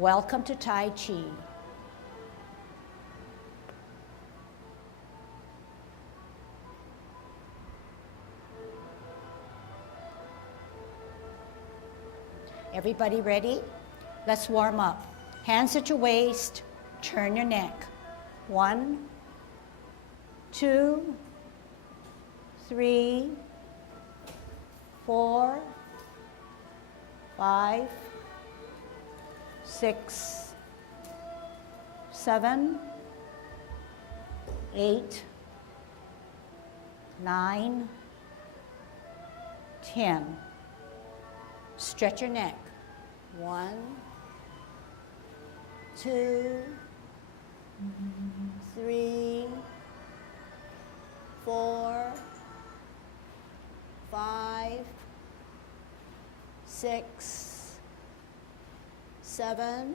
Welcome to Tai Chi. Everybody ready? Let's warm up. Hands at your waist, turn your neck. 1, 2, 3, 4, 5, 6, 7, 8, 9, 10. Stretch your neck. 1, 2, 3, 4, 5, 6, 7,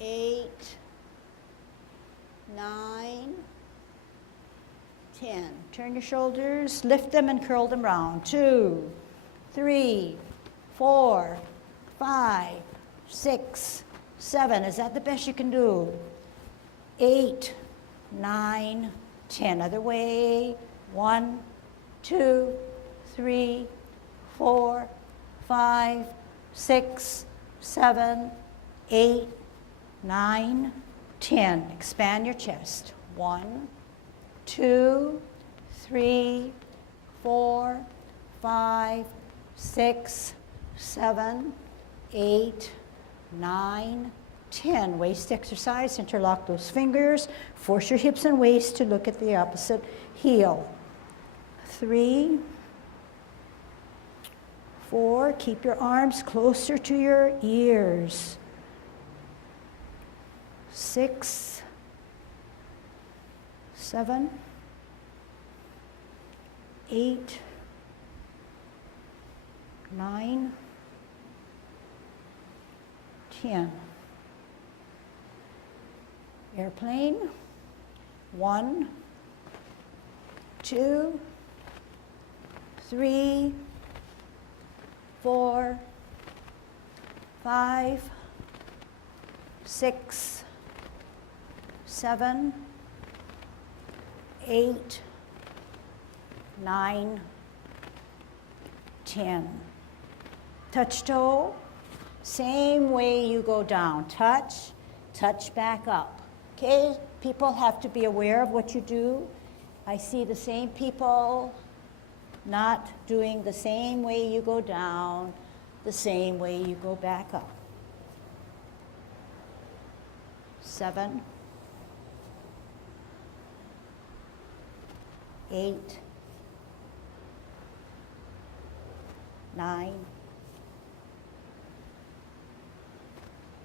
8, 9, 10. Turn your shoulders, lift them and curl them round. 2, 3, 4, 5, 6, 7. Is that the best you can do? 8, 9, 10. Other way. 1, 2, 3, 4, 5, 6, 7, 8, 9, 10. Expand your chest. 1, 2, 3, 4, 5, 6, 7, 8, 9, 10. Waist exercise. Interlock those fingers. Force your hips and waist to look at the opposite heel. 3, 4. Keep your arms closer to your ears. 6, 7, 8, 9, 10. Airplane. 1, 2, 3, 4, 5, 6, 7, 8, 9, 10. Touch toe. Same way you go down. Touch, touch back up. Okay? People have to be aware of what you do. I see the same people not doing the same way you go down, the same way you go back up. 7, 8, 9,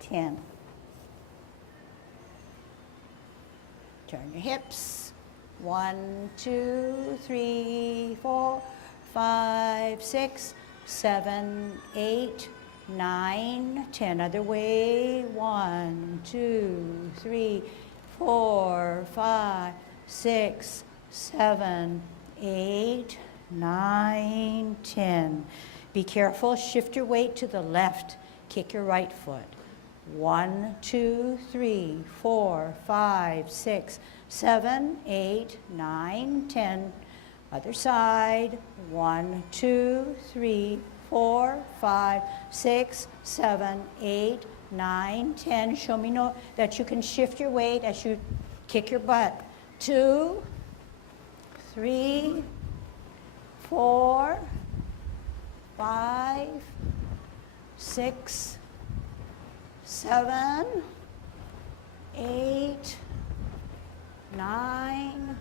10. Turn your hips. 1, 2, 3, 4, 5, 6, 7, 8, 9, 10. Other way. 1, 2, 3, 4, 5, 6, 7, 8, 9, 10. Be careful. Shift your weight to the left. Kick your right foot. 1, 2, 3, 4, 5, 6, 7, 8, 9, 10. Other side. 1, 2, 3, 4, 5, 6, 7, 8, 9, 10. Show me that you can shift your weight as you kick your butt. 2, 3, 4, 5, 6, 7, 8, 9,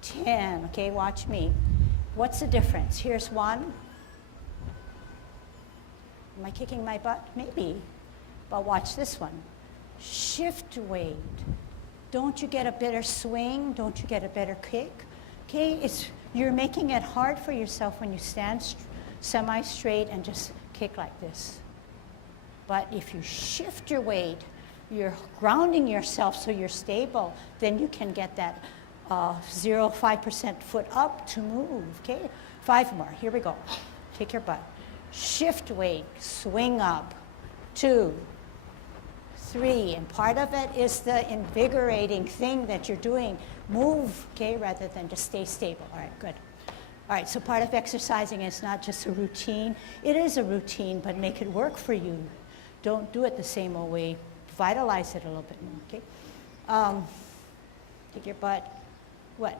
10. Okay, watch me. What's the difference? Here's 1. Am I kicking my butt? Maybe. But watch this one. Shift weight. Don't you get a better swing? Don't you get a better kick? Okay, you're making it hard for yourself when you stand semi-straight and just kick like this. But if you shift your weight, you're grounding yourself so you're stable, then you can get that 0.5% foot up to move, okay? 5 more, here we go. Kick your butt. Shift weight, swing up. 2, 3. And part of it is the invigorating thing that you're doing. Move, okay, rather than just stay stable. All right, good. All right, so part of exercising is not just a routine. It is a routine, but make it work for you. Don't do it the same old way. Vitalize it a little bit more, okay? Take your butt, what?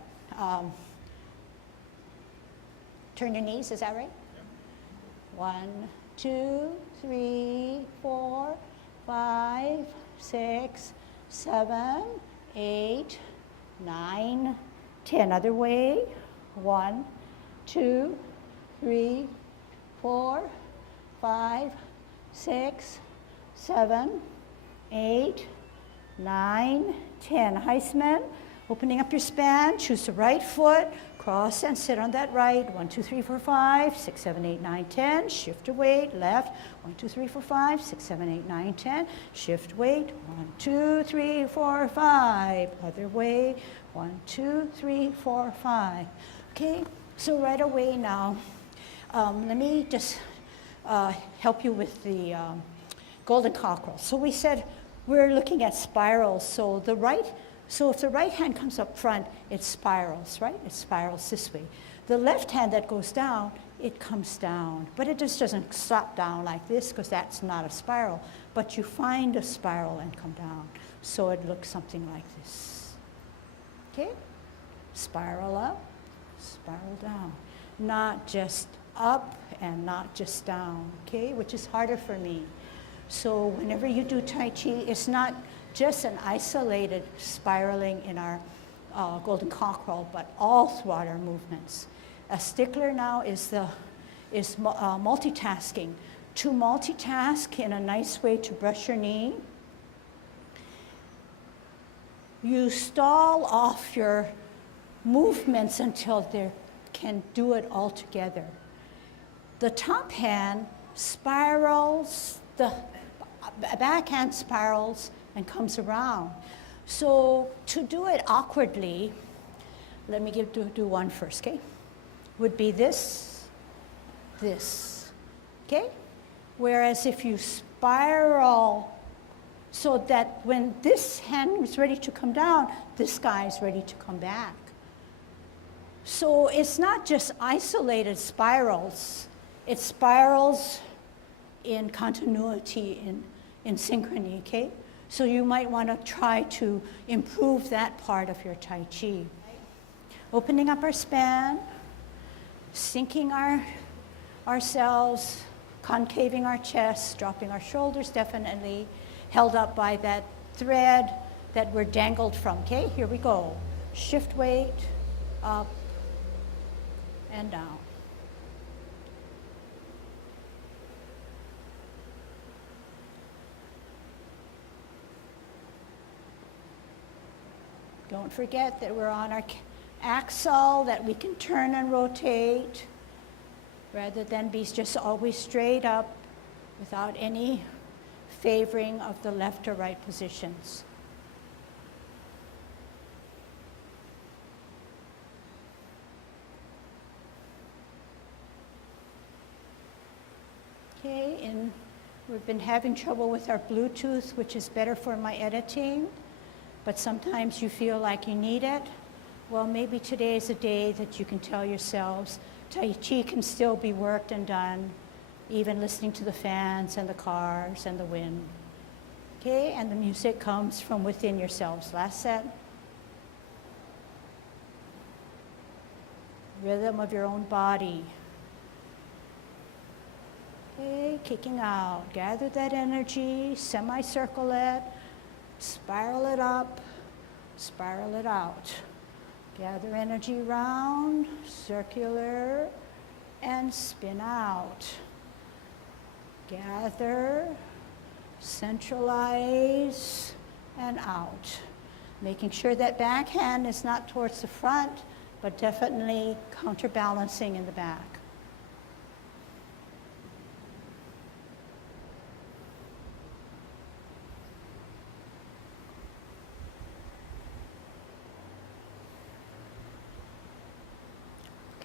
Turn your knees, is that right? Yeah. 1, 2, 3, 4, 5, 6, 7, 8, 9, 10. Other way. 1, 2, 3, 4, 5, 6, 7, 8, 9, 10. Heisman, opening up your span, choose the right foot, cross and sit on that right. 1, 2, 3, 4, 5, 6, 7, 8, 9, 10. Shift your weight, left. 1, 2, 3, 4, 5, 6, 7, 8, 9, 10. Shift weight, 1, 2, 3, 4, 5. Other way, 1, 2, 3, 4, 5. Okay, so right away now, let me just help you with the golden cockerel. So we said we're looking at spirals. So if the right hand comes up front, it spirals, right? It spirals this way. The left hand that goes down, it comes down. But it just doesn't stop down like this because that's not a spiral. But you find a spiral and come down. So it looks something like this. Okay? Spiral up, spiral down. Not just up and not just down, okay? Which is harder for me. So whenever you do Tai Chi, it's not just an isolated spiraling in our golden cockerel, but all throughout our movements. A stickler now is multitasking. To multitask in a nice way to brush your knee, you stall off your movements until they can do it all together. The top hand spirals, the backhand spirals and comes around. So to do it awkwardly, let me do one first, okay? Would be this, okay? Whereas if you spiral so that when this hand is ready to come down, this guy is ready to come back. So it's not just isolated spirals, it spirals in continuity, in synchrony, okay? So you might want to try to improve that part of your Tai Chi. Opening up our span, sinking ourselves, concaving our chest, dropping our shoulders definitely, held up by that thread that we're dangled from, okay? Here we go. Shift weight, up and down. Don't forget that we're on our axle, that we can turn and rotate rather than be just always straight up without any favoring of the left or right positions. Okay, and we've been having trouble with our Bluetooth, which is better for my editing. But sometimes you feel like you need it. Well, maybe today is a day that you can tell yourselves, Tai Chi can still be worked and done, even listening to the fans and the cars and the wind. Okay, and the music comes from within yourselves. Last set. Rhythm of your own body. Okay, kicking out. Gather that energy, semicircle it. Spiral it up, spiral it out. Gather energy round, circular, and spin out. Gather, centralize, and out. Making sure that back hand is not towards the front, but definitely counterbalancing in the back.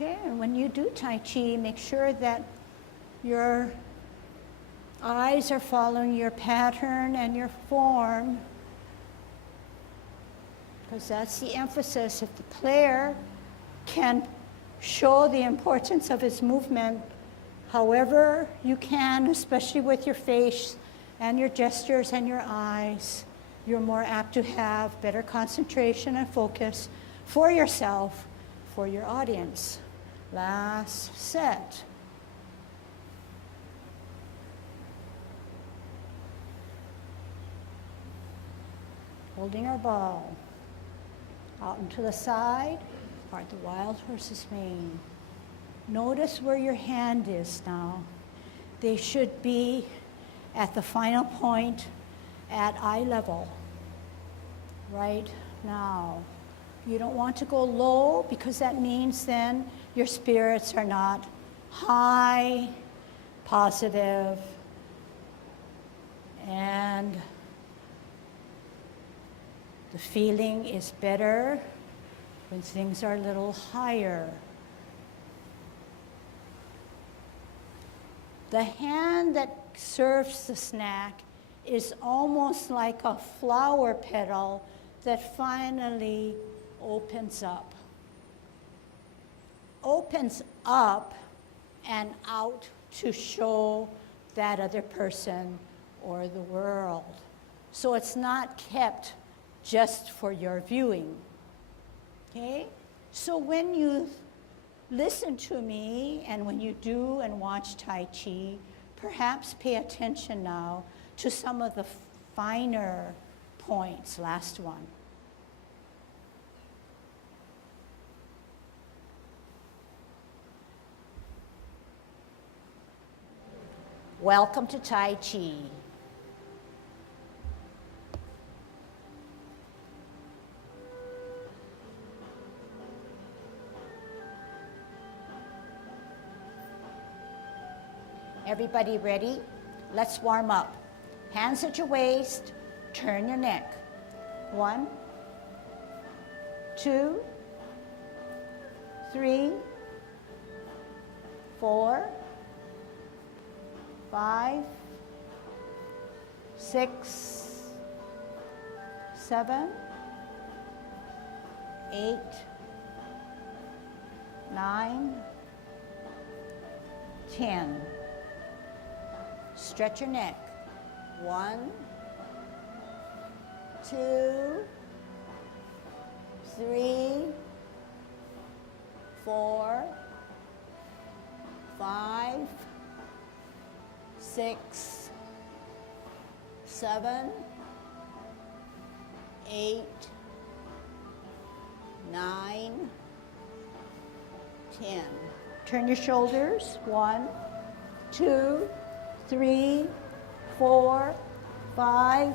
Okay, and when you do Tai Chi, make sure that your Eyes are following your pattern and your form, because that's the emphasis. If the player can show the importance of his movement however you can, especially with your face and your gestures and your eyes, you're more apt to have better concentration and focus for yourself, for your audience. Last set. Holding our ball out and to the side, part the wild horse's mane. Notice where your hand is now. They should be at the final point at eye level, right now. You don't want to go low, because that means then your spirits are not high, positive, and the feeling is better when things are a little higher. The hand that serves the snack is almost like a flower petal that finally opens up. Opens up and out to show that other person or the world. So it's not kept just for your viewing. Okay? So when you listen to me, and when you do and watch Tai Chi, perhaps pay attention now to some of the finer points. Last one. Welcome to Tai Chi. Everybody ready? Let's warm up. Hands at your waist, turn your neck. 1, 2, 3, 4, 5, 6, 7, 8, 9, 10. Stretch your neck. 1, 2, 3, 4, 5, 6, 7, 8, 9, 10. Turn your shoulders. 1, 2, 3, 4, 5,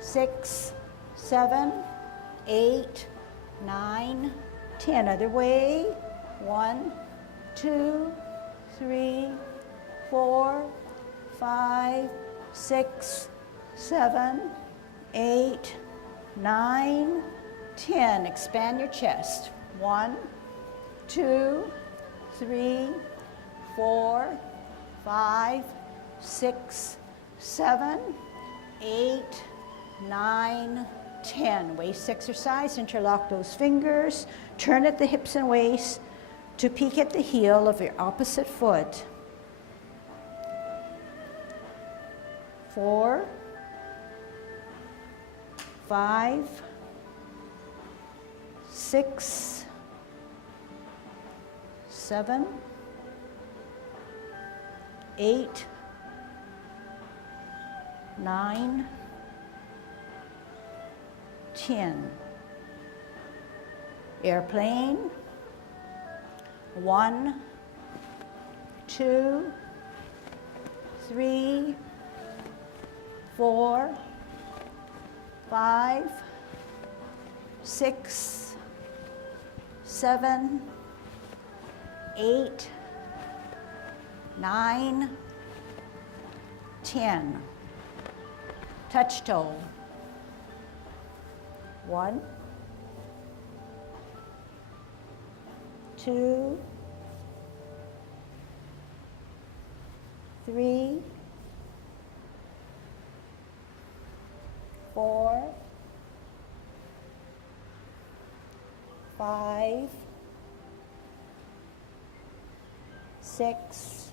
6, 7, 8, 9, 10. Other way. 1, 2, 3, 4, 5, 6, 7, 8, 9, 10. Expand your chest. 1, 2, 3, 4, 5, 6, 7, 8, 9, 10. Waist exercise. Interlock those fingers. Turn at the hips and waist to peek at the heel of your opposite foot. 4, 5, 6, 7, 8, 9, 10. Airplane. 1, 2, 3, 4, 5, 6, 7, 8, 9, 10. Touch toe. 1, 2, 3, 4, 5, 6,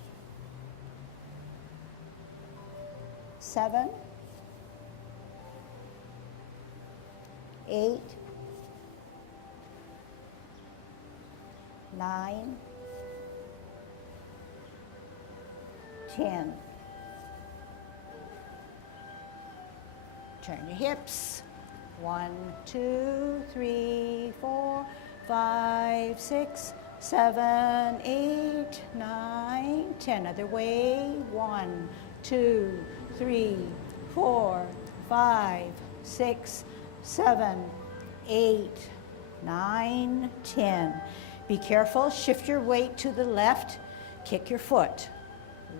7, 8, 9, 10. Turn your hips. 1, 2, 3, 4, 5, 6, 7, 8, 9, 10. Other way. 1, 2, 3, 4, 5, 6, 7, 8, 9, 10. Be careful. Shift your weight to the left. Kick your foot.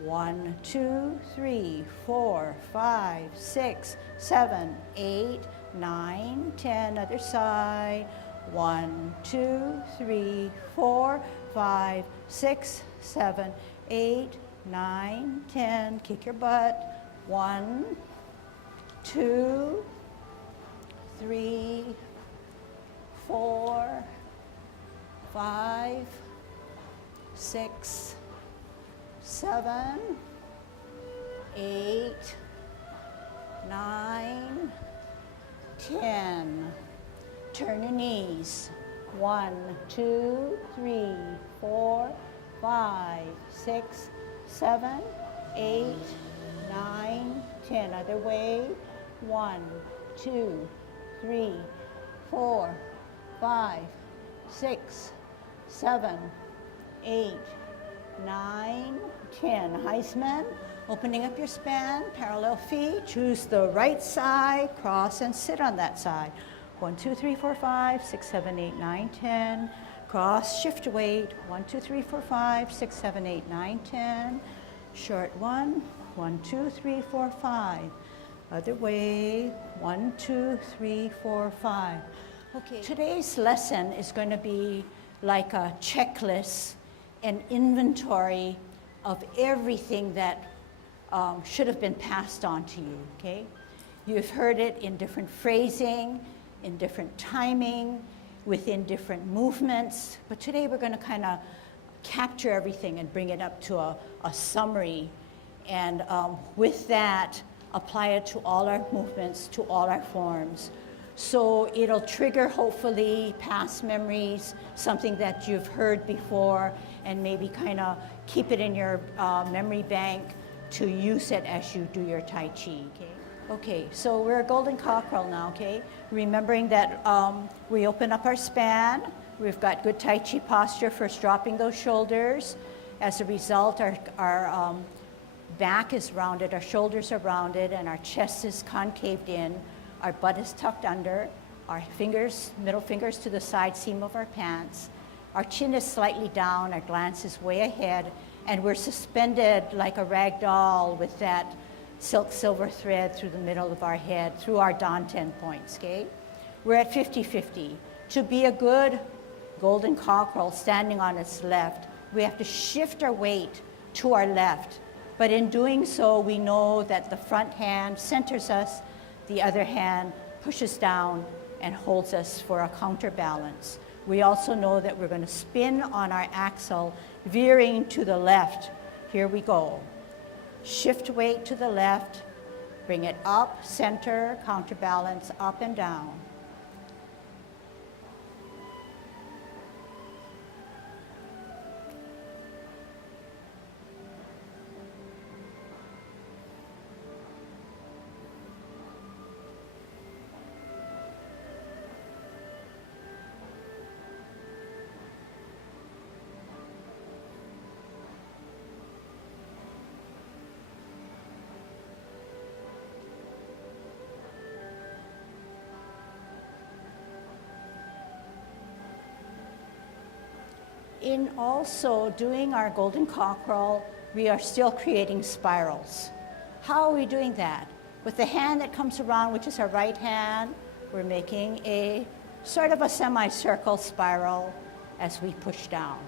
1, 2, 3, 4, 5, 6, 7, 8, 9, 10. Other side. 1, 2, 3, 4, 5, 6, 7, 8, 9, 10. Kick your butt. 1, 2, 3, 4, 5, 6, 7, 8, 9, 10. Turn your knees. 1, 2, 3, 4, 5, 6, 7, 8, 9, 10. Other way. 1, 2, 3, 4, 5, 6, 7, 8, 9, 10. Heisman, opening up your span, parallel feet. Choose the right side, cross and sit on that side. 1, 2, 3, 4, 5, 6, 7, 8, 9, 10. Cross, shift weight. 1, 2, 3, 4, 5, 6, 7, 8, 9, 10. Short one. 1, 2, 3, 4, 5. Other way. 1, 2, 3, 4, 5. Okay. Today's lesson is going to be like a checklist, an inventory of everything that should have been passed on to you, okay? You've heard it in different phrasing, in different timing, within different movements, but today we're going to kind of capture everything and bring it up to a summary, and with that, apply it to all our movements, to all our forms. So it'll trigger, hopefully, past memories, something that you've heard before, and maybe kind of keep it in your memory bank to use it as you do your Tai Chi, okay? Okay, so we're a golden cockerel now, okay? Remembering that we open up our span. We've got good Tai Chi posture, first dropping those shoulders. As a result, our back is rounded, our shoulders are rounded, and our chest is concaved in. Our butt is tucked under, our fingers, middle fingers to the side seam of our pants. Our chin is slightly down, our glance is way ahead, and we're suspended like a rag doll with that silk silver thread through the middle of our head, through our danten points, okay? We're at 50-50. To be a good golden cockerel standing on its left, we have to shift our weight to our left. But in doing so, we know that the front hand centers us, the other hand pushes down and holds us for a counterbalance. We also know that we're going to spin on our axle, veering to the left. Here we go. Shift weight to the left, bring it up, center, counterbalance, up and down. In also doing our golden cockerel, we are still creating spirals. How are we doing that? With the hand that comes around, which is our right hand, we're making a sort of a semicircle spiral as we push down.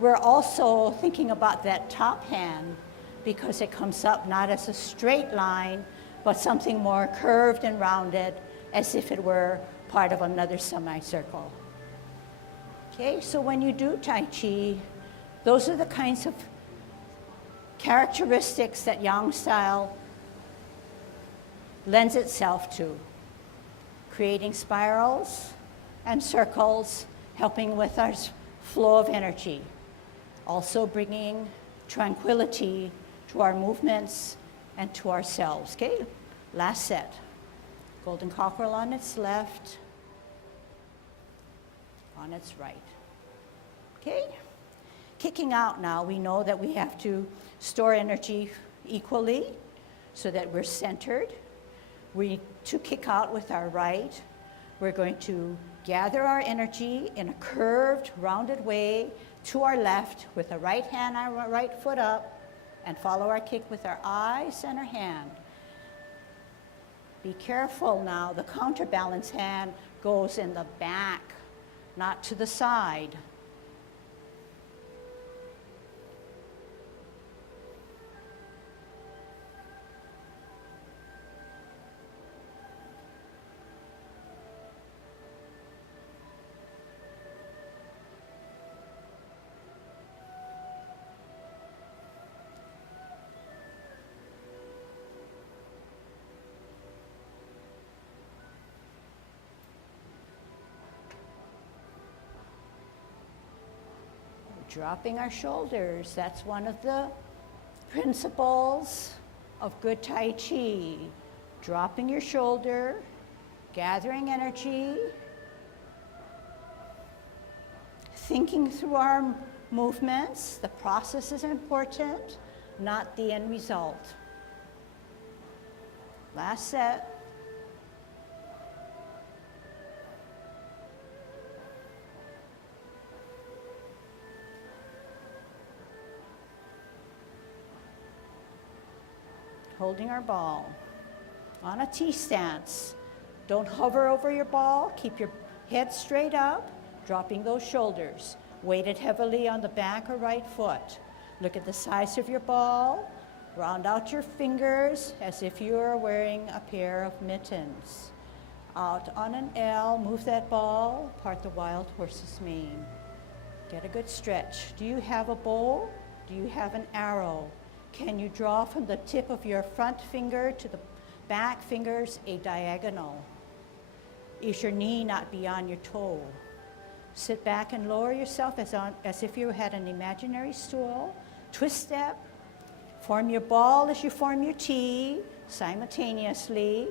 We're also thinking about that top hand because it comes up not as a straight line, but something more curved and rounded, as if it were part of another semicircle. Okay, so when you do Tai Chi, those are the kinds of characteristics that Yang style lends itself to. Creating spirals and circles, helping with our flow of energy. Also bringing tranquility to our movements and to ourselves. Okay, last set. Golden cockerel on its left, on its right. Okay, kicking out now, we know that we have to store energy equally so that we're centered. To kick out with our right, we're going to gather our energy in a curved, rounded way to our left with the right hand, our right foot up, and follow our kick with our eyes and our hand. Be careful now, the counterbalance hand goes in the back, not to the side. Dropping our shoulders, that's one of the principles of good Tai Chi. Dropping your shoulder, gathering energy, thinking through our movements. The process is important, not the end result. Last set. Holding our ball on a T stance. Don't hover over your ball. Keep your head straight up, dropping those shoulders. Weighted heavily on the back or right foot. Look at the size of your ball. Round out your fingers as if you are wearing a pair of mittens. Out on an L, move that ball, part the wild horse's mane. Get a good stretch. Do you have a bow? Do you have an arrow? Can you draw from the tip of your front finger to the back fingers a diagonal? Is your knee not beyond your toe? Sit back and lower yourself as if you had an imaginary stool. Twist step. Form your ball as you form your T simultaneously.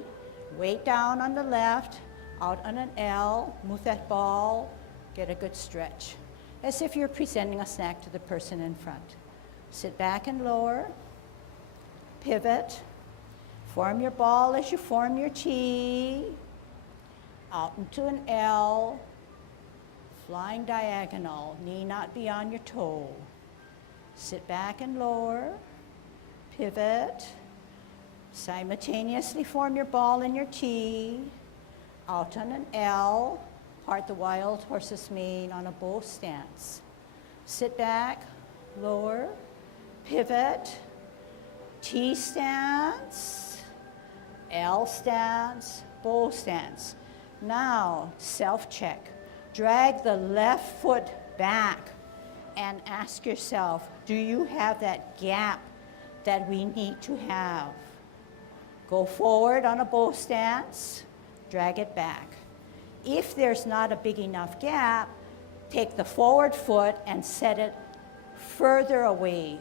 Weight down on the left, out on an L. Move that ball. Get a good stretch. As if you're presenting a snack to the person in front. Sit back and lower, pivot, form your ball as you form your T, out into an L, flying diagonal, knee not beyond your toe. Sit back and lower, pivot, simultaneously form your ball in your T, out on an L, part the wild horse's mane on a bow stance. Sit back, lower, pivot, T stance, L stance, bow stance. Now, self-check. Drag the left foot back and ask yourself, do you have that gap that we need to have? Go forward on a bow stance, drag it back. If there's not a big enough gap, take the forward foot and set it further away,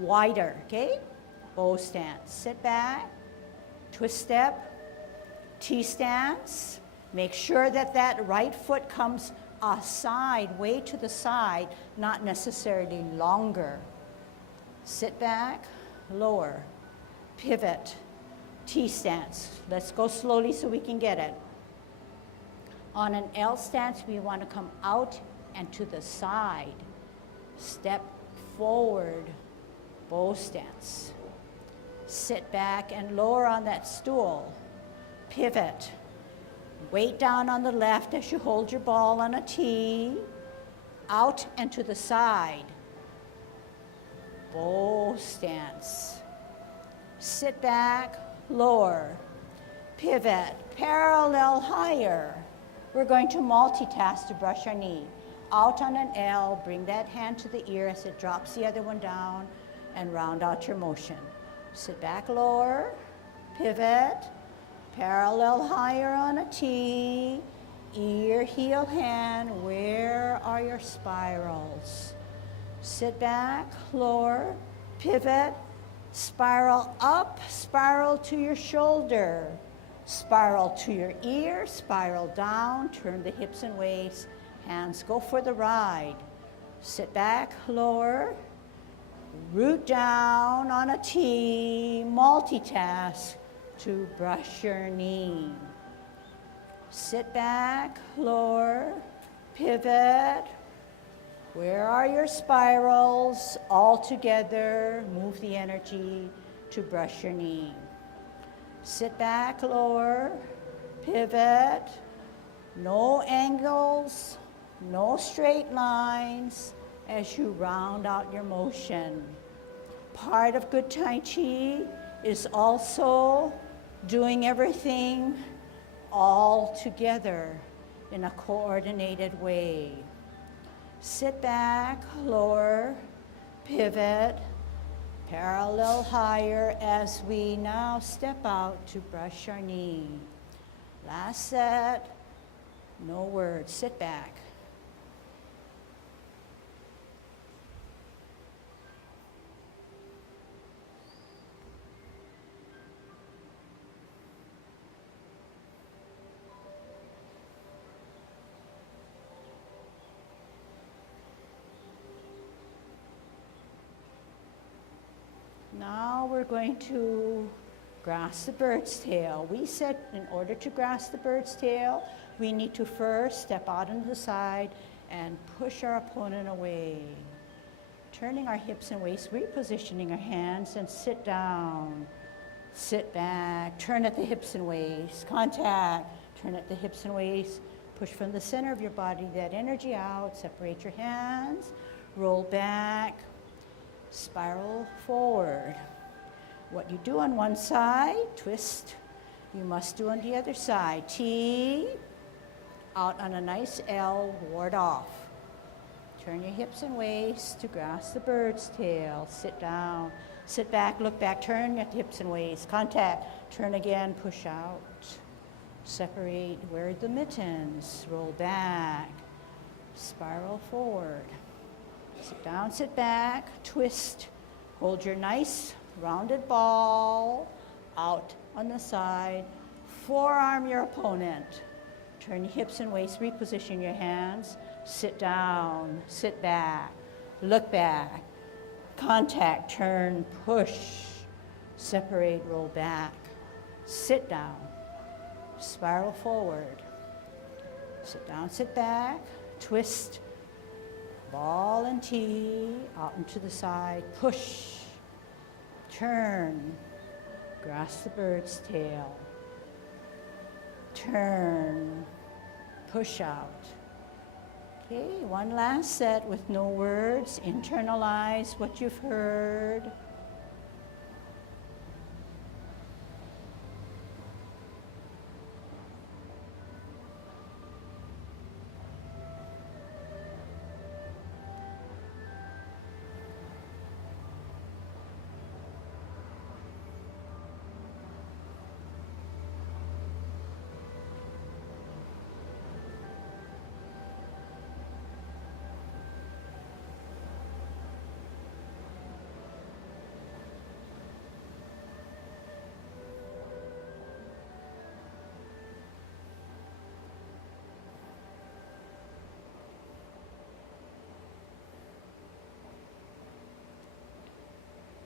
wider, okay? Bow stance. Sit back, twist step, T stance. Make sure that that right foot comes aside, way to the side, not necessarily longer. Sit back, lower, pivot, T stance. Let's go slowly so we can get it. On an L stance, we want to come out and to the side. Step forward, bow stance. Sit back and lower on that stool. Pivot. Weight down on the left as you hold your ball on a T. Out and to the side. Bow stance. Sit back, lower, pivot, parallel higher. We're going to multitask to brush our knee. Out on an L, bring that hand to the ear as it drops the other one down, and round out your motion. Sit back, lower, pivot, parallel higher on a T, ear, heel, hand. Where are your spirals? Sit back, lower, pivot, spiral up, spiral to your shoulder, spiral to your ear, spiral down, turn the hips and waist, hands go for the ride. Sit back, lower, root down on a T, multitask to brush your knee. Sit back, lower, pivot. Where are your spirals? All together, move the energy to brush your knee. Sit back, lower, pivot. No angles, no straight lines as you round out your motion. Part of good Tai Chi is also doing everything all together in a coordinated way. Sit back, lower, pivot, parallel higher as we now step out to brush our knee. Last set, no words, sit back. Now we're going to grasp the bird's tail. We said in order to grasp the bird's tail, we need to first step out on the side and push our opponent away. Turning our hips and waist, repositioning our hands, and sit down. Sit back, turn at the hips and waist, contact, turn at the hips and waist, push from the center of your body that energy out, separate your hands, roll back, spiral forward. What you do on one side, twist, you must do on the other side. T, out on a nice L, ward off. Turn your hips and waist to grasp the bird's tail. Sit down, sit back, look back, turn your hips and waist, contact, turn again, push out. Separate, wear the mittens, roll back, spiral forward. Sit down, sit back, twist. Hold your nice rounded ball out on the side. Forearm your opponent. Turn your hips and waist, reposition your hands. Sit down, sit back, look back. Contact, turn, push. Separate, roll back. Sit down, spiral forward. Sit down, sit back, twist. Ball and T, out and to the side, push, turn, grasp the bird's tail, turn, push out. Okay, one last set with no words, internalize what you've heard.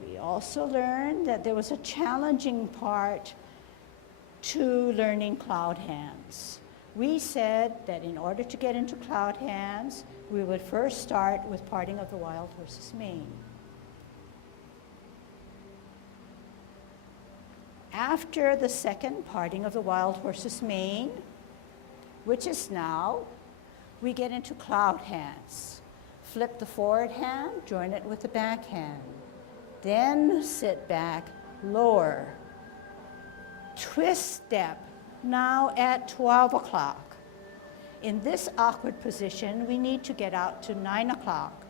We also learned that there was a challenging part to learning cloud hands. We said that in order to get into cloud hands, we would first start with parting of the wild horse's mane. After the second parting of the wild horse's mane, which is now, we get into cloud hands. Flip the forward hand, join it with the back hand. Then sit back, lower, twist step, now at 12 o'clock. In this awkward position, we need to get out to 9 o'clock.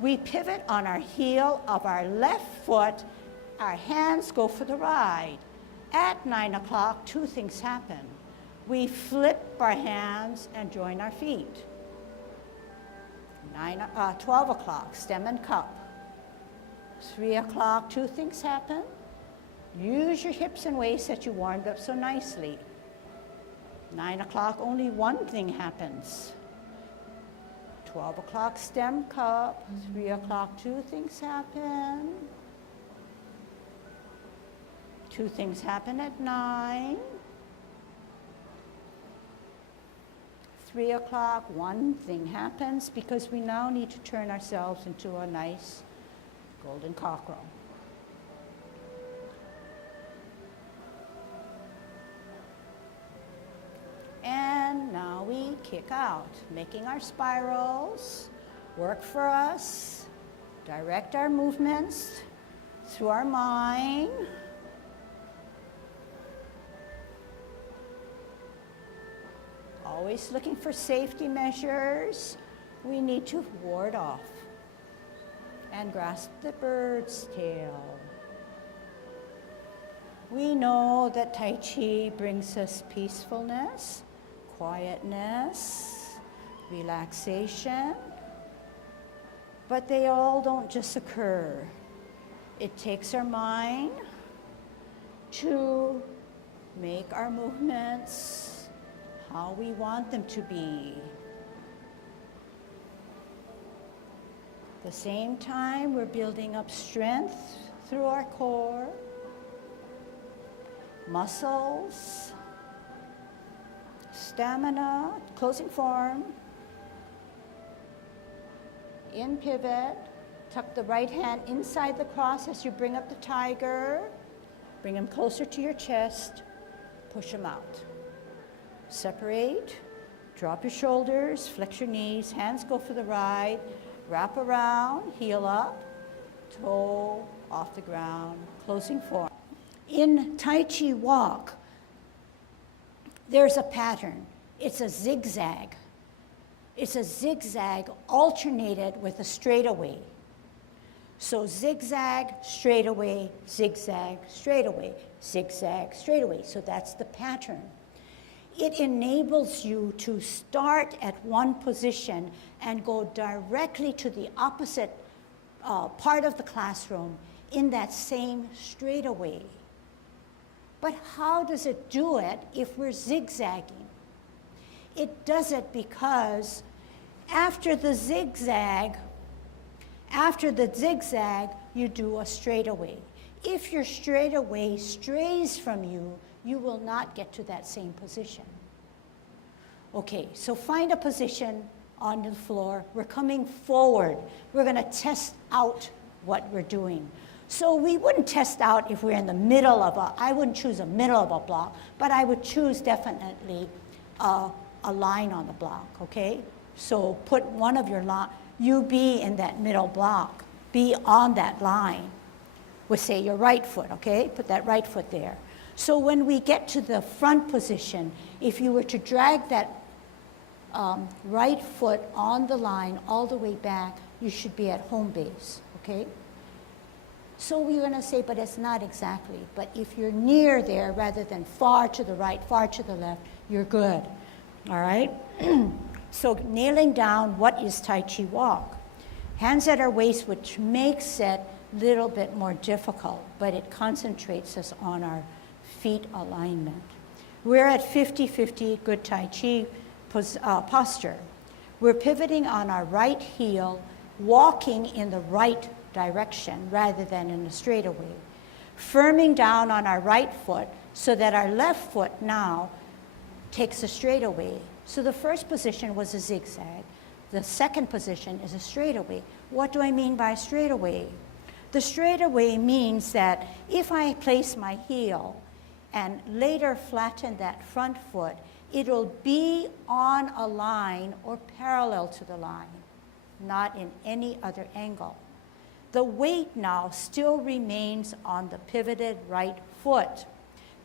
We pivot on our heel of our left foot, our hands go for the ride. At 9 o'clock, two things happen. We flip our hands and join our feet. 12 o'clock, stem and cup. 3 o'clock, two things happen. Use your hips and waist that you warmed up so nicely. 9 o'clock, only one thing happens. 12 o'clock, stem cup. 3 o'clock, two things happen. Two things happen at 9. 3 o'clock, one thing happens because we now need to turn ourselves into a nice golden cockerel. And now we kick out, making our spirals work for us, direct our movements through our mind. Always looking for safety measures. We need to ward off and grasp the bird's tail. We know that Tai Chi brings us peacefulness, quietness, relaxation, but they all don't just occur. It takes our mind to make our movements how we want them to be. At the same time, we're building up strength through our core, muscles, stamina, closing form. In pivot, tuck the right hand inside the cross as you bring up the tiger. Bring them closer to your chest, push them out. Separate, drop your shoulders, flex your knees, hands go for the ride, wrap around, heel up, toe off the ground, closing form. In Tai Chi walk, there's a pattern. It's a zigzag. It's a zigzag alternated with a straightaway. So zigzag, straightaway, zigzag, straightaway, zigzag, straightaway. So that's the pattern. It enables you to start at one position and go directly to the opposite part of the classroom in that same straightaway. But how does it do it if we're zigzagging? It does it because after the zigzag, you do a straightaway. If your straightaway strays from you, you will not get to that same position. Okay, so find a position on the floor. We're coming forward. We're going to test out what we're doing. So we wouldn't test out if we're in the middle of I wouldn't choose a middle of a block, but I would choose definitely a line on the block, okay? So put one of your you be in that middle block, be on that line with, say, your right foot, okay? Put that right foot there. So when we get to the front position, if you were to drag that right foot on the line all the way back, you should be at home base, okay? So we're going to say, but it's not exactly. But if you're near there rather than far to the right, far to the left, you're good, all right? So nailing down what is Tai Chi walk. Hands at our waist, which makes it a little bit more difficult, but it concentrates us on our feet alignment. We're at 50-50 good Tai Chi posture. We're pivoting on our right heel, walking in the right direction rather than in a straightaway. Firming down on our right foot so that our left foot now takes a straightaway. So the first position was a zigzag. The second position is a straightaway. What do I mean by straightaway? The straightaway means that if I place my heel and later flatten that front foot, it'll be on a line or parallel to the line, not in any other angle. The weight now still remains on the pivoted right foot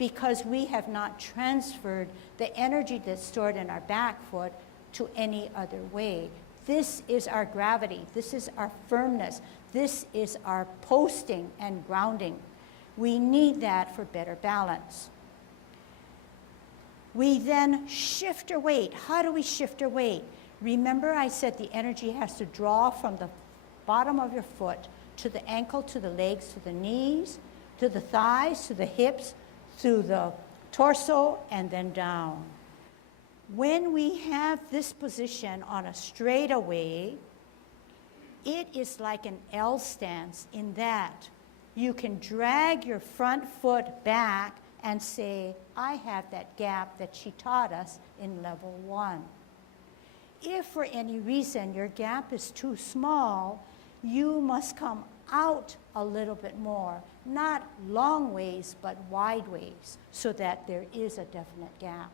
because we have not transferred the energy that's stored in our back foot to any other way. This is our gravity. This is our firmness. This is our posting and grounding. We need that for better balance. We then shift our weight. How do we shift our weight? Remember I said the energy has to draw from the bottom of your foot to the ankle, to the legs, to the knees, to the thighs, to the hips, through the torso, and then down. When we have this position on a straightaway, it is like an L stance in that you can drag your front foot back and say, I have that gap that she taught us in level 1. If for any reason your gap is too small, you must come out a little bit more, not long ways, but wide ways, so that there is a definite gap.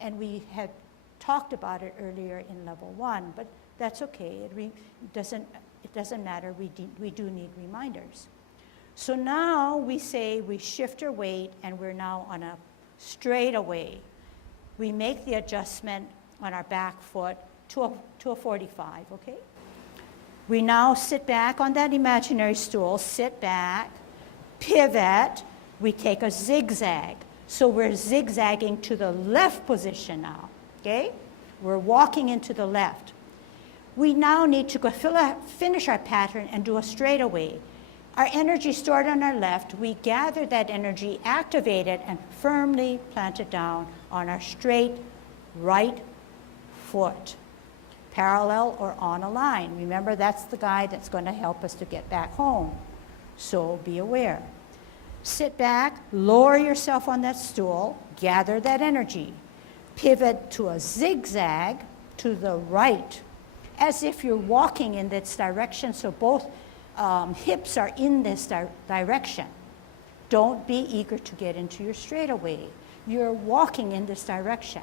And we had talked about it earlier in level 1, but that's okay. It doesn't matter. We do need reminders. So now we say we shift our weight, and we're now on a straightaway. We make the adjustment on our back foot to a 45, okay? We now sit back on that imaginary stool, sit back, pivot, we take a zigzag. So we're zigzagging to the left position now, okay? We're walking into the left. We now need to go finish our pattern and do a straightaway. Our energy stored on our left, we gather that energy, activate it, and firmly plant it down on our straight right foot, parallel or on a line. Remember, that's the guide that's going to help us to get back home. So be aware. Sit back, lower yourself on that stool, gather that energy. Pivot to a zigzag to the right, as if you're walking in this direction, so both hips are in this direction. Don't be eager to get into your straightaway. You're walking in this direction.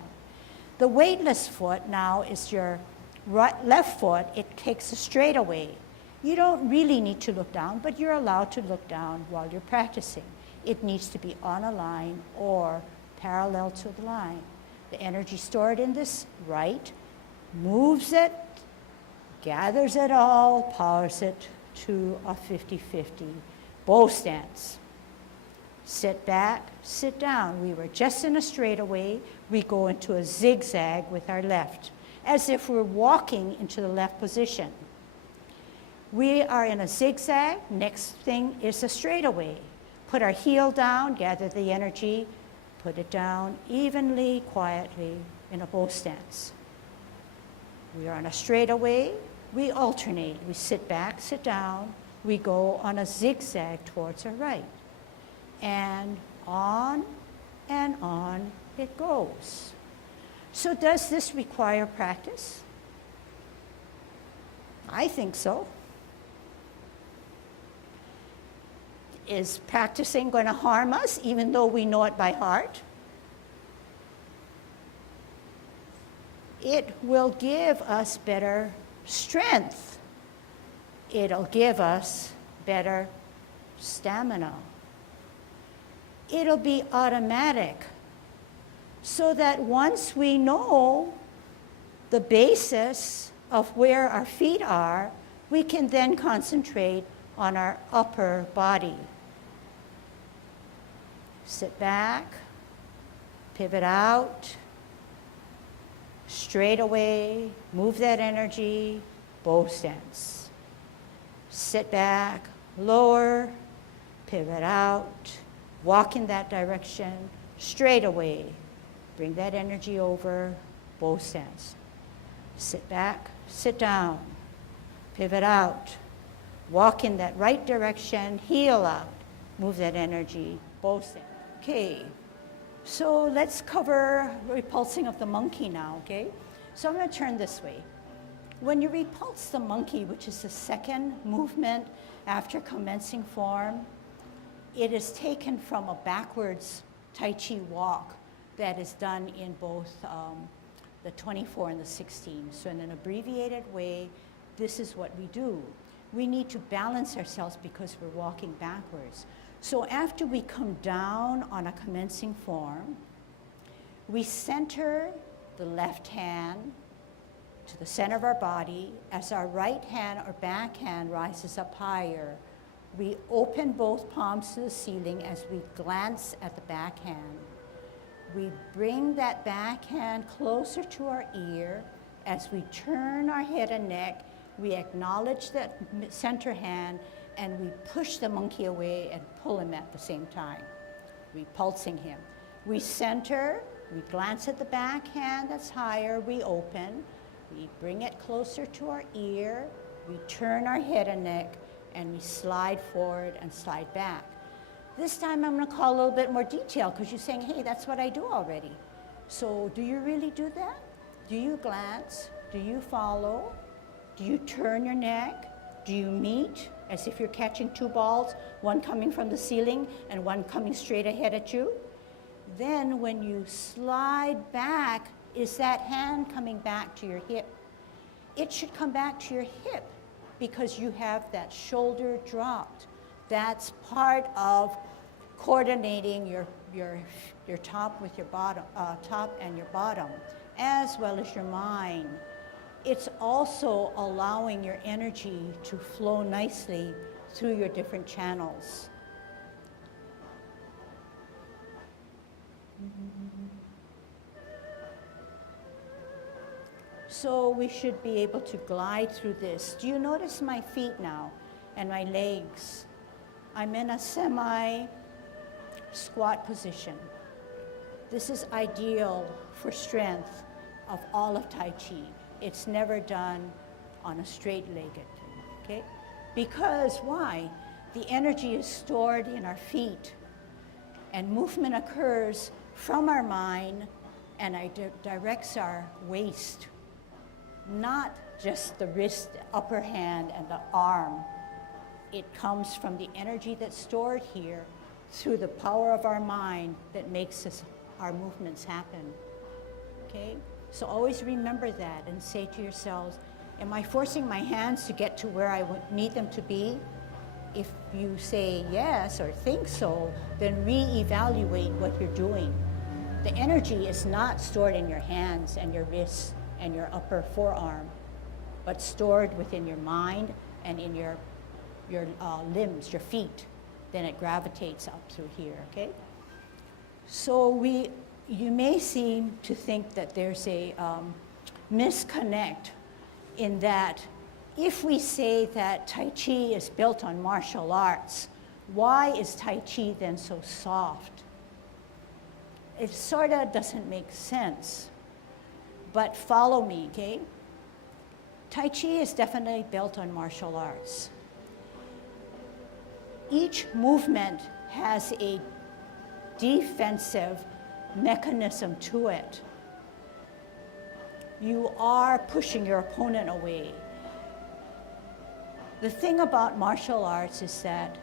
The weightless foot now is your left foot. It takes a straightaway. You don't really need to look down, but you're allowed to look down while you're practicing. It needs to be on a line or parallel to the line. The energy stored in this right moves it, gathers it all, powers it to a 50-50 bow stance. Sit back, sit down. We were just in a straightaway. We go into a zigzag with our left, as if we're walking into the left position. We are in a zigzag. Next thing is a straightaway. Put our heel down, gather the energy, put it down evenly, quietly in a bow stance. We are on a straightaway. We alternate. We sit back, sit down. We go on a zigzag towards our right. And on it goes. So does this require practice? I think so. Is practicing going to harm us even though we know it by heart? It will give us better strength. It'll give us better stamina. It'll be automatic, so that once we know the basis of where our feet are, we can then concentrate on our upper body. Sit back, pivot out, straight away, move that energy, bow stance. Sit back, lower, pivot out, walk in that direction, straight away, bring that energy over, bow stance. Sit back, sit down, pivot out, walk in that right direction, heel out, move that energy, bow stance. Okay, so let's cover repulsing of the monkey now, okay? So I'm going to turn this way. When you repulse the monkey, which is the second movement after commencing form, it is taken from a backwards Tai Chi walk that is done in both the 24 and the 16. So in an abbreviated way, this is what we do. We need to balance ourselves because we're walking backwards. So after we come down on a commencing form, we center the left hand to the center of our body. As our right hand or back hand rises up higher, we open both palms to the ceiling as we glance at the back hand. We bring that back hand closer to our ear. As we turn our head and neck, we acknowledge that center hand and we push the monkey away and pull him at the same time, repulsing him. We center, we glance at the back hand that's higher, we open, we bring it closer to our ear, we turn our head and neck, and we slide forward and slide back. This time I'm going to call a little bit more detail because you're saying, hey, that's what I do already. So do you really do that? Do you glance? Do you follow? Do you turn your neck? Do you meet as if you're catching two balls, one coming from the ceiling and one coming straight ahead at you? Then when you slide back, is that hand coming back to your hip? It should come back to your hip because you have that shoulder dropped. That's part of coordinating your top with your bottom, top and your bottom, as well as your mind. It's also allowing your energy to flow nicely through your different channels. So we should be able to glide through this. Do you notice my feet now and my legs? I'm in a semi-squat position. This is ideal for strength of all of Tai Chi. It's never done on a straight-legged, okay? Because why? The energy is stored in our feet, and movement occurs from our mind, and it directs our waist, not just the wrist, the upper hand, and the arm. It comes from the energy that's stored here through the power of our mind that makes our movements happen, okay? So always remember that and say to yourselves, am I forcing my hands to get to where I need them to be? If you say yes or think so, then reevaluate what you're doing. The energy is not stored in your hands and your wrists and your upper forearm, but stored within your mind and in your limbs, your feet. Then it gravitates up through here, okay? So you may seem to think that there's a misconnect in that if we say that Tai Chi is built on martial arts, why is Tai Chi then so soft? It sort of doesn't make sense. But follow me, okay? Tai Chi is definitely built on martial arts. Each movement has a defensive mechanism to it. You are pushing your opponent away. The thing about martial arts is that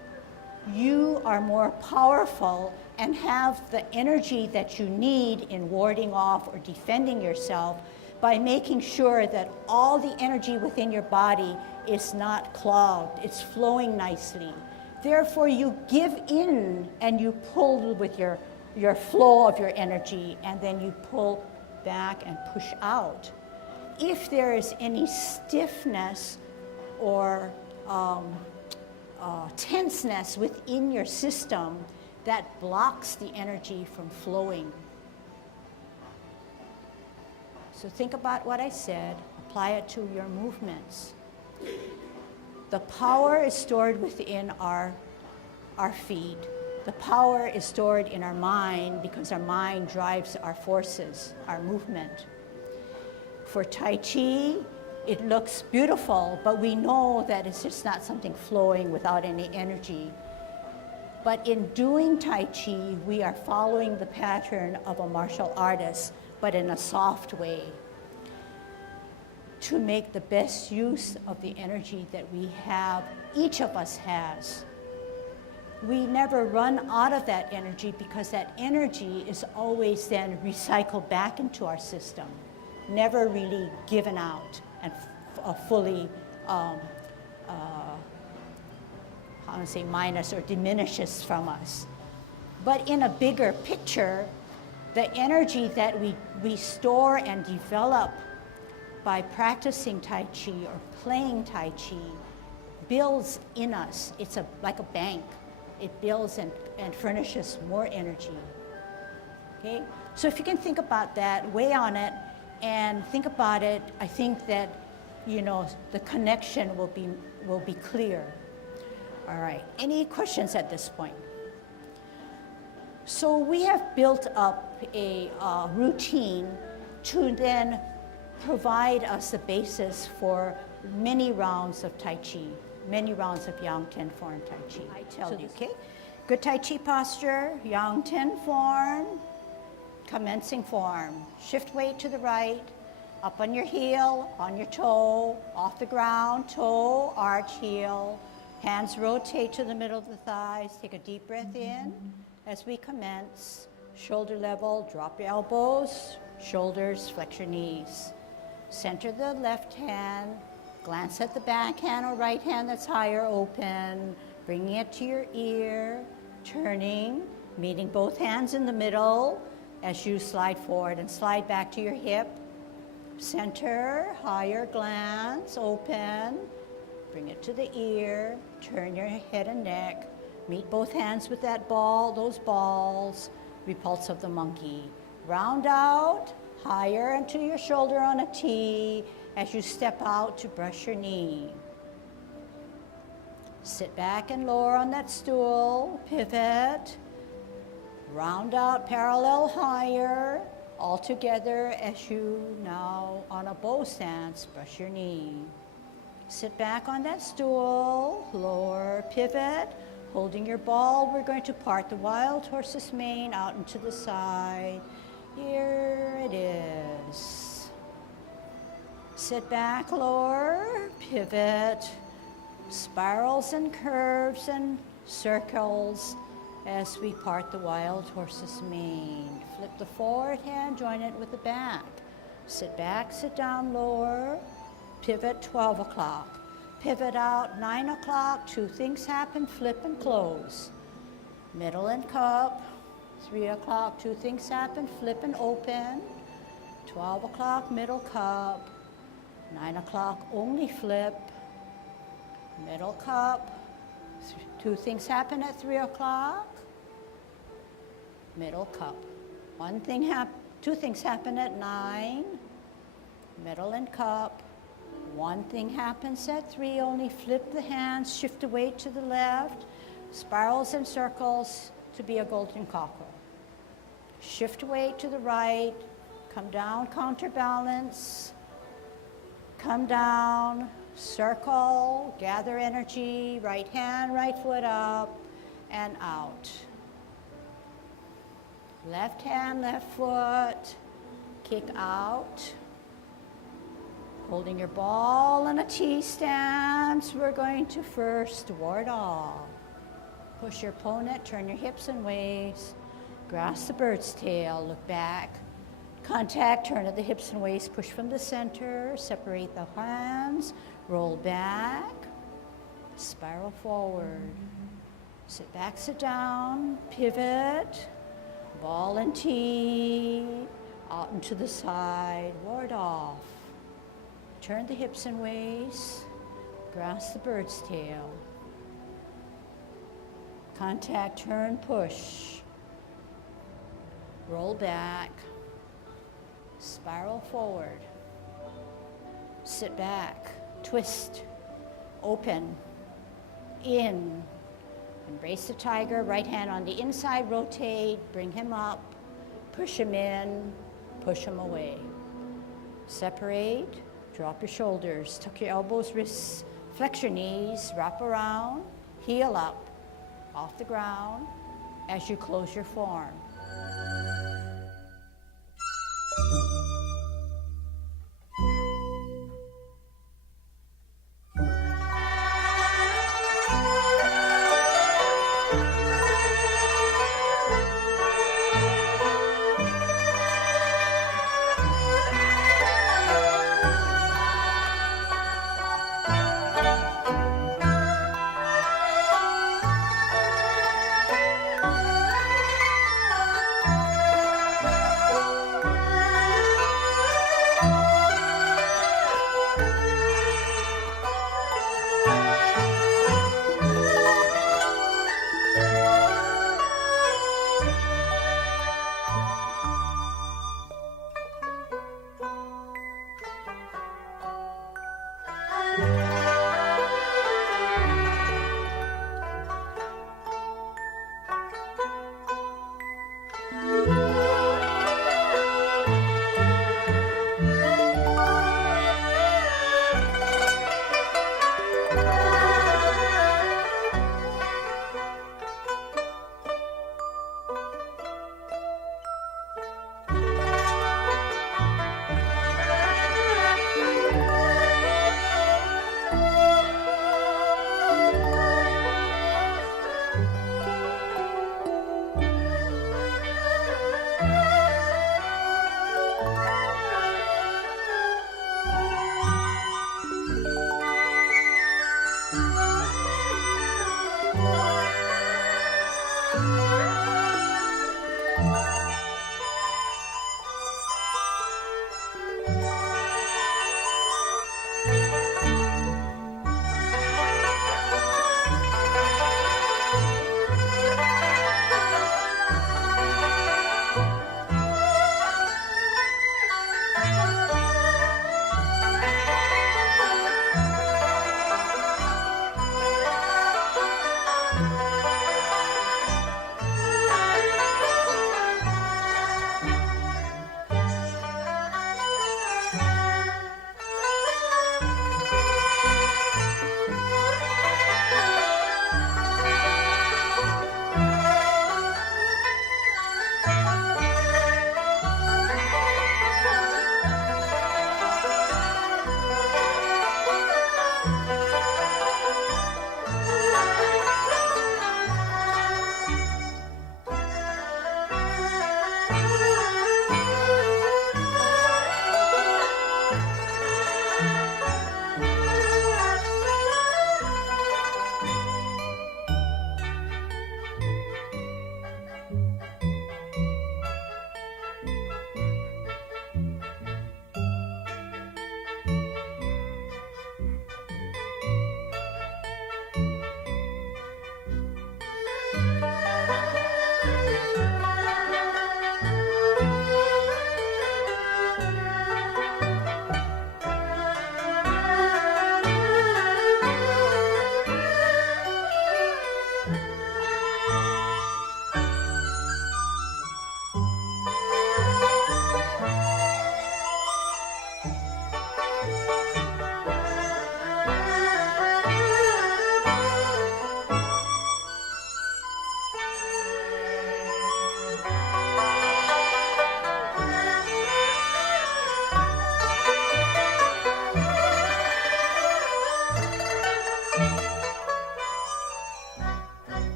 you are more powerful and have the energy that you need in warding off or defending yourself by making sure that all the energy within your body is not clogged, it's flowing nicely. Therefore, you give in and you pull with your flow of your energy, and then you pull back and push out. If there is any stiffness or tenseness within your system, that blocks the energy from flowing. So think about what I said, apply it to your movements. The power is stored within our feet. The power is stored in our mind because our mind drives our forces, our movement. For Tai Chi, it looks beautiful, but we know that it's just not something flowing without any energy. But in doing Tai Chi, we are following the pattern of a martial artist, but in a soft way, to make the best use of the energy that we have, each of us has. We never run out of that energy because that energy is always then recycled back into our system, never really given out and fully, how I don't say minus or diminishes from us. But in a bigger picture, the energy that we store and develop by practicing Tai Chi or playing Tai Chi builds in us. It's like a bank. It builds and furnishes more energy. Okay? So if you can think about that, weigh on it, and think about it, I think that, you know, the connection will be clear. All right, any questions at this point? So we have built up a routine to then provide us the basis for many rounds of Tai Chi, many rounds of Yang Ten form Tai Chi. I tell you, okay? Good Tai Chi posture, Yang Ten form, commencing form. Shift weight to the right, up on your heel, on your toe, off the ground, toe, arch, heel. Hands rotate to the middle of the thighs. Take a deep breath in as we commence. Shoulder level, drop your elbows, shoulders, flex your knees. Center the left hand, glance at the back hand or right hand that's higher open, bringing it to your ear, turning, meeting both hands in the middle as you slide forward and slide back to your hip. Center, higher glance, open, bring it to the ear, turn your head and neck, meet both hands with that ball, those balls, repulse of the monkey. Round out, higher into your shoulder on a T as you step out to brush your knee. Sit back and lower on that stool, pivot, round out, parallel higher, all together as you now on a bow stance, brush your knee. Sit back on that stool, lower, pivot, holding your ball. We're going to part the wild horse's mane out into the side. Here it is. Sit back, lower, pivot, spirals and curves and circles as we part the wild horse's mane. Flip the forward hand, join it with the back. Sit back, sit down, lower, pivot 12 o'clock. Pivot out 9 o'clock, two things happen, flip and close. Middle and cup, 3 o'clock, two things happen, flip and open. 12 o'clock, middle cup. 9 o'clock, only flip. Middle cup. Two things happen at 3 o'clock. Middle cup. Two things happen at 9. Middle and cup. One thing happens at 3, only flip the hands, shift the weight to the left, spirals and circles to be a golden cockerel. Shift weight to the right, come down, counterbalance, come down, circle, gather energy, right hand, right foot up and out. Left hand, left foot, kick out. Holding your ball in a T stance, we're going to first ward off. Push your opponent, turn your hips and waist, grasp the bird's tail, look back. Contact, turn at the hips and waist, push from the center, separate the hands, roll back, spiral forward. Sit back, sit down, pivot, ball and T, out and to the side, ward off. Turn the hips and waist, grasp the bird's tail. Contact, turn, push. Roll back, spiral forward. Sit back, twist, open, in. Embrace the tiger, right hand on the inside, rotate, bring him up, push him in, push him away. Separate. Drop your shoulders, tuck your elbows, wrists, flex your knees, wrap around, heel up, off the ground as you close your form.